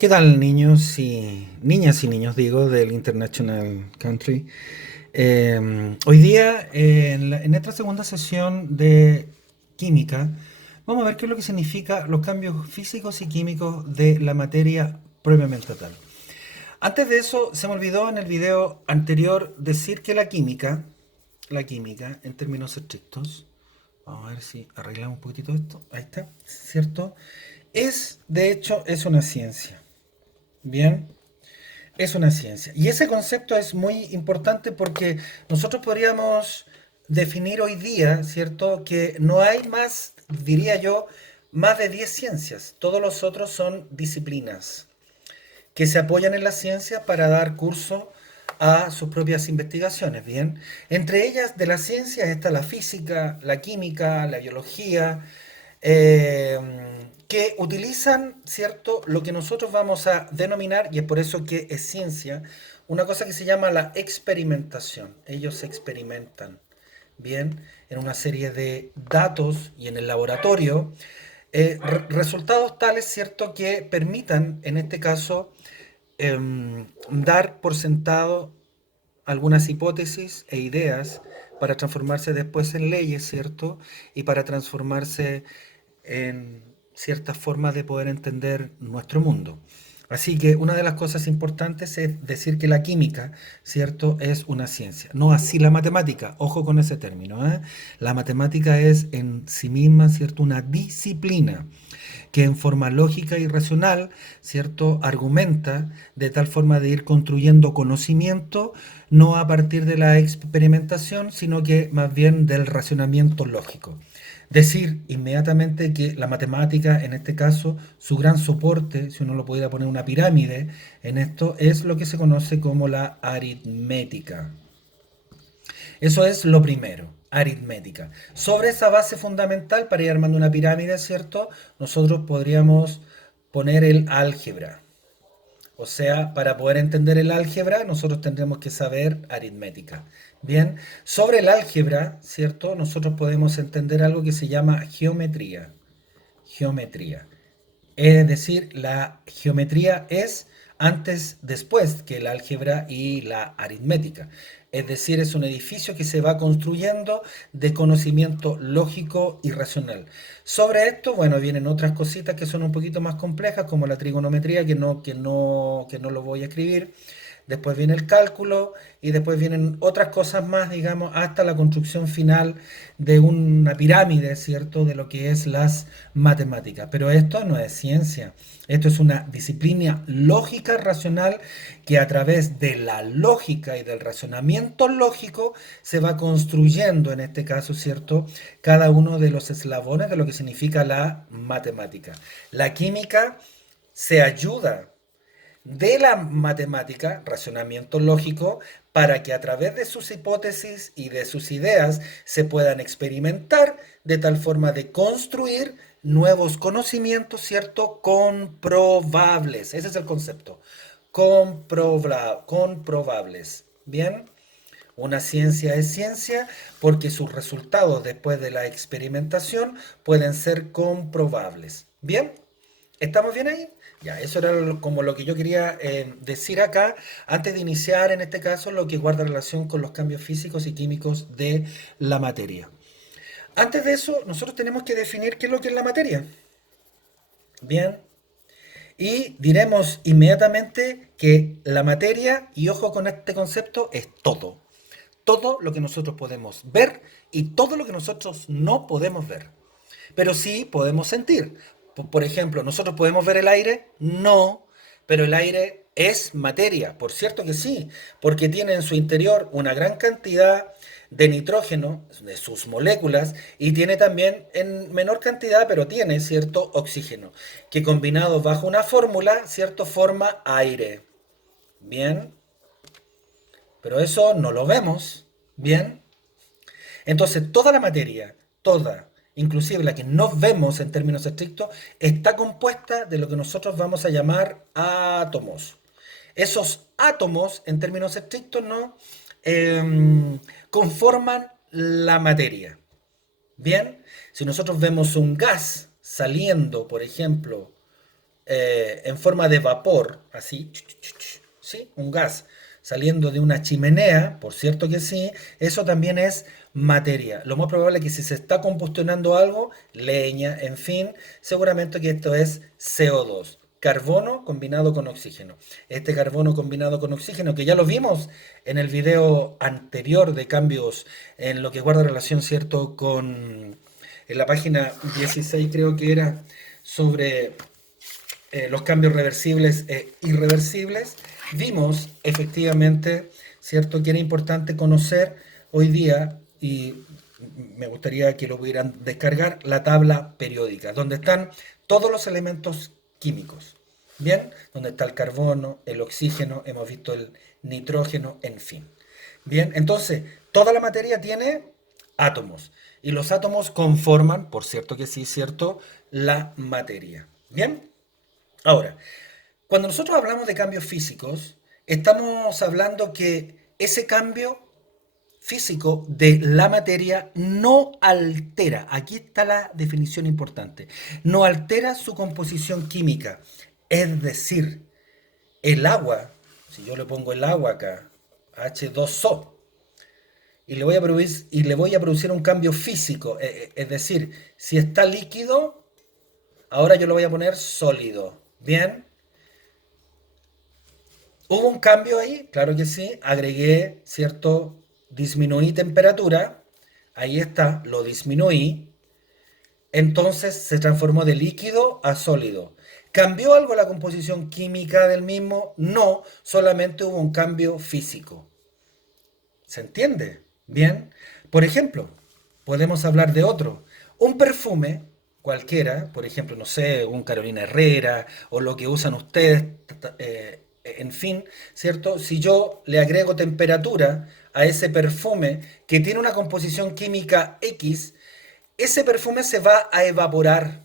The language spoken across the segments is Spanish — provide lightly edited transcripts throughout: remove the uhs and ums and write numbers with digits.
¿Qué tal, niños y niñas y niños, digo, del International Country? Hoy día, en esta segunda sesión de química, vamos a ver qué es lo que significa los cambios físicos y químicos de la materia propiamente tal. Antes de eso, se me olvidó en el video anterior decir que la química, en términos estrictos, vamos a ver si arreglamos un poquitito esto, ahí está, ¿cierto? De hecho, es una ciencia. Bien, es una ciencia. Y ese concepto es muy importante porque nosotros podríamos definir hoy día, ¿cierto? Que no hay más, diría yo, más de 10 ciencias. Todos los otros son disciplinas que se apoyan en la ciencia para dar curso a sus propias investigaciones, ¿bien? Entre ellas de la ciencia está la física, la química, la biología, eh, que utilizan, ¿cierto?, lo que nosotros vamos a denominar, y es por eso que es ciencia, una cosa que se llama la experimentación. Ellos experimentan, ¿bien?, en una serie de datos y en el laboratorio, resultados tales, ¿cierto?, que permitan, en este caso, dar por sentado algunas hipótesis e ideas para transformarse después en leyes, ¿cierto? Y para transformarse en ciertas formas de poder entender nuestro mundo. Así que una de las cosas importantes es decir que la química, ¿cierto?, es una ciencia. No así la matemática, ojo con ese término, ¿eh? La matemática es en sí misma, ¿cierto?, una disciplina que en forma lógica y racional, ¿cierto?, argumenta de tal forma de ir construyendo conocimiento, no a partir de la experimentación, sino que más bien del racionamiento lógico. Decir inmediatamente que la matemática, en este caso, su gran soporte, si uno lo pudiera poner una pirámide en esto, es lo que se conoce como la aritmética. Eso es lo primero, aritmética. Sobre esa base fundamental, para ir armando una pirámide, ¿cierto? Nosotros podríamos poner el álgebra. O sea, para poder entender el álgebra, nosotros tendremos que saber aritmética. Bien, sobre el álgebra, ¿cierto? Nosotros podemos entender algo que se llama geometría. Geometría. Es decir, la geometría es antes, después que el álgebra y la aritmética. Es decir, es un edificio que se va construyendo de conocimiento lógico y racional. Sobre esto, bueno, vienen otras cositas que son un poquito más complejas, como la trigonometría, que no lo voy a escribir. Después viene el cálculo y después vienen otras cosas más, digamos, hasta la construcción final de una pirámide, ¿cierto?, de lo que es las matemáticas. Pero esto no es ciencia, esto es una disciplina lógica racional que a través de la lógica y del razonamiento lógico se va construyendo, en este caso, ¿cierto?, cada uno de los eslabones de lo que significa la matemática. La química se ayuda de la matemática, razonamiento lógico, para que a través de sus hipótesis y de sus ideas se puedan experimentar de tal forma de construir nuevos conocimientos, ¿cierto? Comprobables. Ese es el concepto. Comprobables. Bien. Una ciencia es ciencia porque sus resultados después de la experimentación pueden ser comprobables. Bien. ¿Estamos bien ahí? Ya, eso era como lo que yo quería decir acá, antes de iniciar en este caso lo que guarda relación con los cambios físicos y químicos de la materia. Antes de eso, nosotros tenemos que definir qué es lo que es la materia. Bien, y diremos inmediatamente que la materia, y ojo con este concepto, es todo. Todo lo que nosotros podemos ver y todo lo que nosotros no podemos ver. Pero sí podemos sentir. Por ejemplo, ¿nosotros podemos ver el aire? No, pero el aire es materia. Por cierto que sí, porque tiene en su interior una gran cantidad de nitrógeno, de sus moléculas, y tiene también en menor cantidad, pero tiene cierto oxígeno, que combinado bajo una fórmula, cierto, forma aire. Bien, pero eso no lo vemos. Bien, entonces, toda la materia, toda, inclusive la que no vemos en términos estrictos, está compuesta de lo que nosotros vamos a llamar átomos. Esos átomos, en términos estrictos, ¿no? Conforman la materia. Bien, si nosotros vemos un gas saliendo, por ejemplo, en forma de vapor, así, ¿sí? Un gas saliendo de una chimenea, por cierto que sí, eso también es materia. Lo más probable es que si se está combustionando algo, leña, en fin, seguramente que esto es CO2. Carbono combinado con oxígeno. Este carbono combinado con oxígeno, que ya lo vimos en el video anterior de cambios en lo que guarda relación, ¿cierto? Con en la página 16 creo que era sobre los cambios reversibles e irreversibles, vimos efectivamente, ¿cierto?, que era importante conocer hoy día, y me gustaría que lo pudieran descargar, la tabla periódica, donde están todos los elementos químicos. Bien, donde está el carbono, el oxígeno, hemos visto el nitrógeno, en fin. Bien, entonces, toda la materia tiene átomos. Y los átomos conforman, por cierto que sí, cierto, la materia. Bien, ahora, cuando nosotros hablamos de cambios físicos, estamos hablando que ese cambio físico de la materia no altera, aquí está la definición importante, no altera su composición química. Es decir, el agua, si yo le pongo el agua acá, H2O, y le voy a producir un cambio físico, es decir, si está líquido, ahora yo lo voy a poner sólido. Bien, ¿hubo un cambio ahí? Claro que sí. Agregué, ¿cierto? Disminuí temperatura. Ahí está, lo disminuí. Entonces se transformó de líquido a sólido. ¿Cambió algo la composición química del mismo? No, solamente hubo un cambio físico. ¿Se entiende? Bien. Por ejemplo, podemos hablar de otro. Un perfume cualquiera, por ejemplo, no sé, un Carolina Herrera o lo que usan ustedes, en fin, ¿cierto? Si yo le agrego temperatura a ese perfume que tiene una composición química X, ese perfume se va a evaporar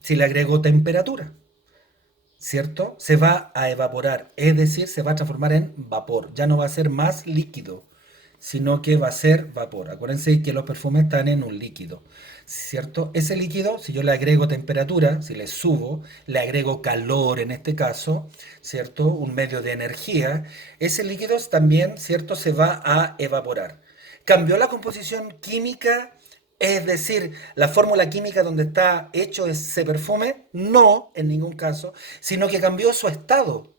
si le agrego temperatura. ¿Cierto? Se va a evaporar, es decir, se va a transformar en vapor. Ya no va a ser más líquido, sino que va a ser vapor. Acuérdense que los perfumes están en un líquido, ¿cierto? Ese líquido, si yo le agrego temperatura, si le subo, le agrego calor en este caso, ¿cierto? Un medio de energía, ese líquido también, ¿cierto? Se va a evaporar. ¿Cambió la composición química? Es decir, la fórmula química donde está hecho ese perfume, no, en ningún caso, sino que cambió su estado,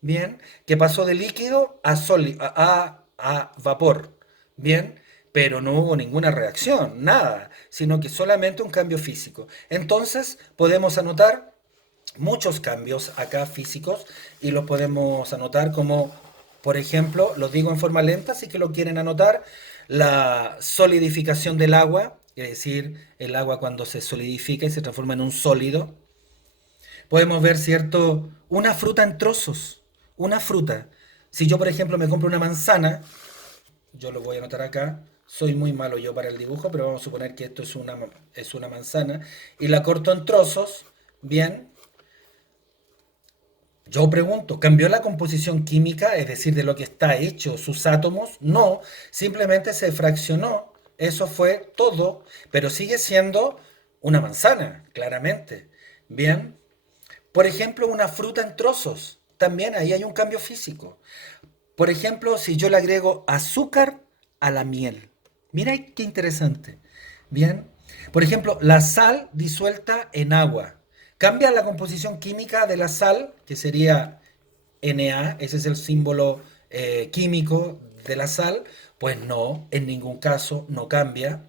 bien, que pasó de líquido a sólido, a vapor, bien, pero no hubo ninguna reacción, nada, sino que solamente un cambio físico. Entonces, podemos anotar muchos cambios acá físicos y los podemos anotar como, por ejemplo, los digo en forma lenta, si que lo quieren anotar, la solidificación del agua, es decir, el agua cuando se solidifica y se transforma en un sólido. Podemos ver, ¿cierto? Una fruta en trozos, una fruta. Si yo, por ejemplo, me compro una manzana, yo lo voy a anotar acá, soy muy malo yo para el dibujo, pero vamos a suponer que esto es una manzana, y la corto en trozos, bien, yo pregunto, ¿cambió la composición química, es decir, de lo que está hecho sus átomos? No, simplemente se fraccionó. Eso fue todo, pero sigue siendo una manzana, claramente. Bien, por ejemplo, una fruta en trozos. También ahí hay un cambio físico. Por ejemplo, si yo le agrego azúcar a la miel. Mira qué interesante. Bien. Por ejemplo, la sal disuelta en agua. Cambia la composición química de la sal, que sería Na, ese es el símbolo químico de la sal. Pues no, en ningún caso no cambia.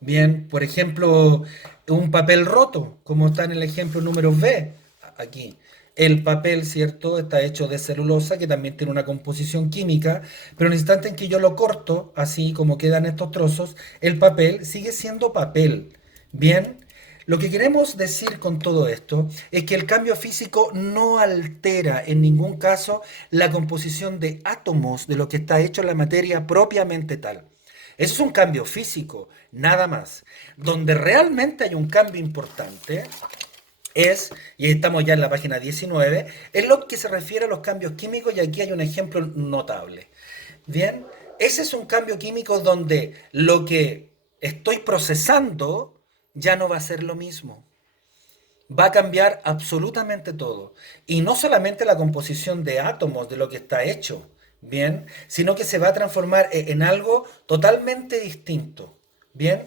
Bien, por ejemplo, un papel roto, como está en el ejemplo número B, aquí. El papel, ¿cierto? Está hecho de celulosa, que también tiene una composición química, pero en el instante en que yo lo corto, así como quedan estos trozos, el papel sigue siendo papel. Bien, lo que queremos decir con todo esto es que el cambio físico no altera en ningún caso la composición de átomos de lo que está hecho en la materia propiamente tal. Eso es un cambio físico, nada más. Donde realmente hay un cambio importante es, y estamos ya en la página 19, es lo que se refiere a los cambios químicos y aquí hay un ejemplo notable. Bien, ese es un cambio químico donde lo que estoy procesando ya no va a ser lo mismo. va a cambiar absolutamente todo. Y no solamente la composición de átomos de lo que está hecho, ¿bien? Sino que se va a transformar en algo totalmente distinto, ¿bien?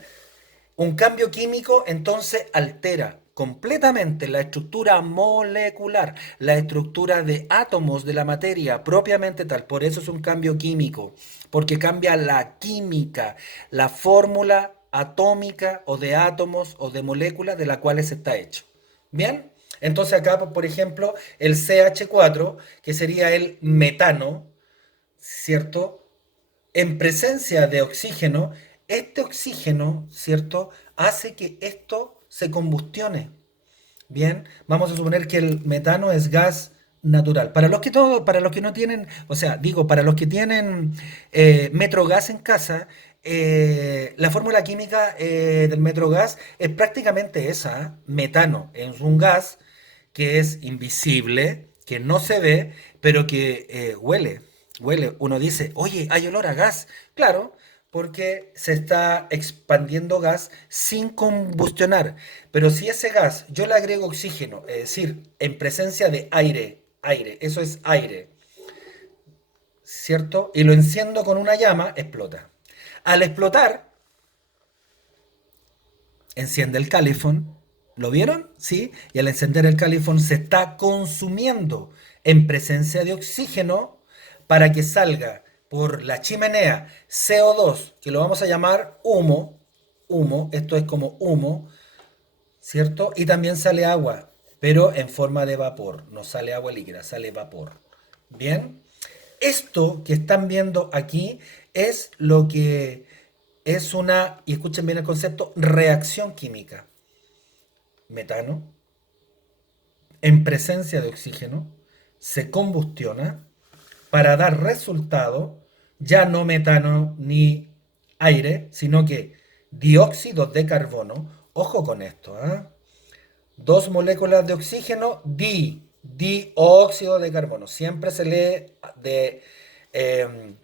Un cambio químico entonces altera completamente la estructura molecular, la estructura de átomos de la materia propiamente tal. Por eso es un cambio químico, porque cambia la química, la fórmula atómica o de átomos o de moléculas de la cual está hecho. ¿Bien? Entonces acá, por ejemplo, el CH4, que sería el metano, ¿cierto? En presencia de oxígeno, este oxígeno, ¿cierto? Hace que esto se combustione. Bien, vamos a suponer que el metano es gas natural. Para los que no tienen, o sea, digo, para los que tienen Metrogas en casa, la fórmula química del Metrogas es prácticamente esa, ¿eh? Metano es un gas que es invisible, que no se ve, pero que huele, huele. Uno dice, oye, hay olor a gas. Claro, porque se está expandiendo gas sin combustionar. Pero si ese gas yo le agrego oxígeno, es decir, en presencia de aire, aire, eso es aire, ¿cierto? Y lo enciendo con una llama, explota. Al explotar, enciende el calefón. ¿Lo vieron? ¿Sí? Y al encender el calefón se está consumiendo en presencia de oxígeno para que salga por la chimenea CO2, que lo vamos a llamar humo, humo, esto es como humo, ¿cierto? Y también sale agua, pero en forma de vapor, no sale agua líquida, sale vapor. ¿Bien? Esto que están viendo aquí es lo que es una, y escuchen bien el concepto, reacción química. Metano, en presencia de oxígeno, se combustiona para dar resultado, ya no metano ni aire, sino que dióxido de carbono. Ojo con esto, ¿eh? Dos moléculas de oxígeno, dióxido de carbono. Siempre se lee eh,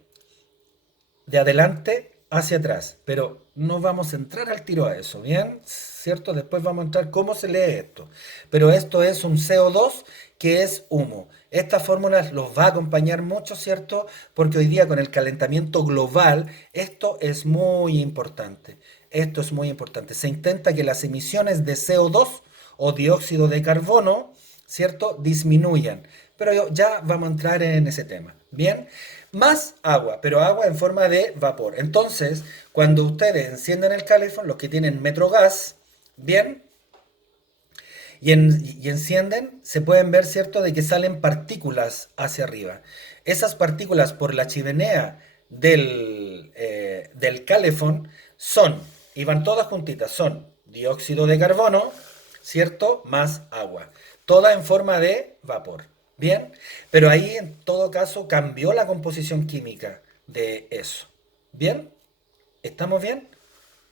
de adelante hacia atrás, pero no vamos a entrar al tiro a eso, ¿bien? ¿Cierto? Después vamos a entrar cómo se lee esto. Pero esto es un CO2 que es humo. Esta fórmula los va a acompañar mucho, ¿cierto? Porque hoy día con el calentamiento global, esto es muy importante. Esto es muy importante. Se intenta que las emisiones de CO2 o dióxido de carbono, ¿cierto? Disminuyan. Pero ya vamos a entrar en ese tema. Bien, más agua, pero agua en forma de vapor. Entonces, cuando ustedes encienden el calefón, los que tienen Metrogas, bien, y encienden, se pueden ver, ¿cierto?, de que salen partículas hacia arriba. Esas partículas por la chimenea del calefón son, y van todas juntitas, son dióxido de carbono, ¿cierto?, más agua. Toda en forma de vapor. Bien, pero ahí en todo caso cambió la composición química de eso. Bien, ¿estamos bien?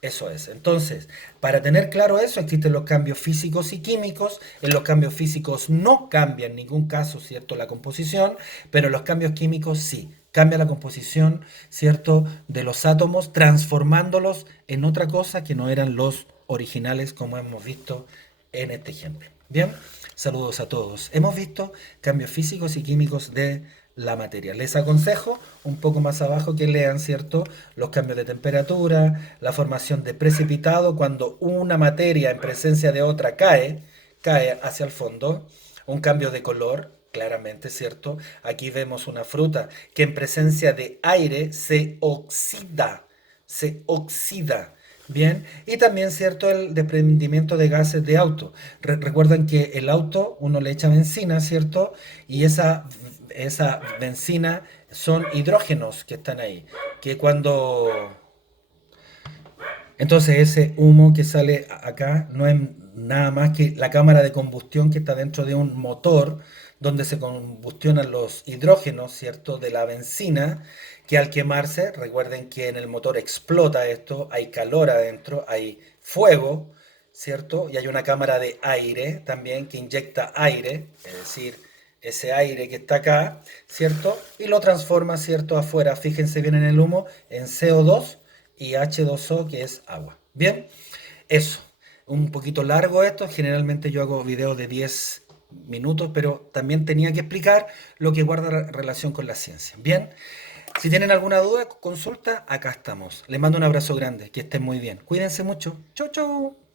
Eso es. Entonces, para tener claro eso, existen los cambios físicos y químicos. En los cambios físicos no cambia en ningún caso, ¿cierto?, la composición, pero en los cambios químicos sí. Cambia la composición, ¿cierto?, de los átomos, transformándolos en otra cosa que no eran los originales, como hemos visto en este ejemplo. Bien, saludos a todos. Hemos visto cambios físicos y químicos de la materia. Les aconsejo un poco más abajo que lean, ¿cierto?, los cambios de temperatura, la formación de precipitado cuando una materia en presencia de otra cae hacia el fondo, un cambio de color, claramente, ¿cierto? Aquí vemos una fruta que en presencia de aire se oxida. Bien, y también cierto el desprendimiento de gases de auto. Recuerden que el auto uno le echa benzina, ¿cierto? Y esa benzina son hidrógenos que están ahí, que cuando entonces ese humo que sale acá no es nada más que la cámara de combustión que está dentro de un motor donde se combustionan los hidrógenos, ¿cierto?, de la benzina, que al quemarse, recuerden que en el motor explota esto, hay calor adentro, hay fuego, ¿cierto? Y hay una cámara de aire también que inyecta aire, es decir, ese aire que está acá, ¿cierto? Y lo transforma, ¿cierto?, afuera. Fíjense bien en el humo, en CO2 y H2O, que es agua. Bien, eso. un poquito largo esto, generalmente yo hago videos de 10 minutos, pero también tenía que explicar lo que guarda relación con la ciencia. Bien, si tienen alguna duda, consulta, acá estamos. Les mando un abrazo grande, que estén muy bien. Cuídense mucho. Chau, chau.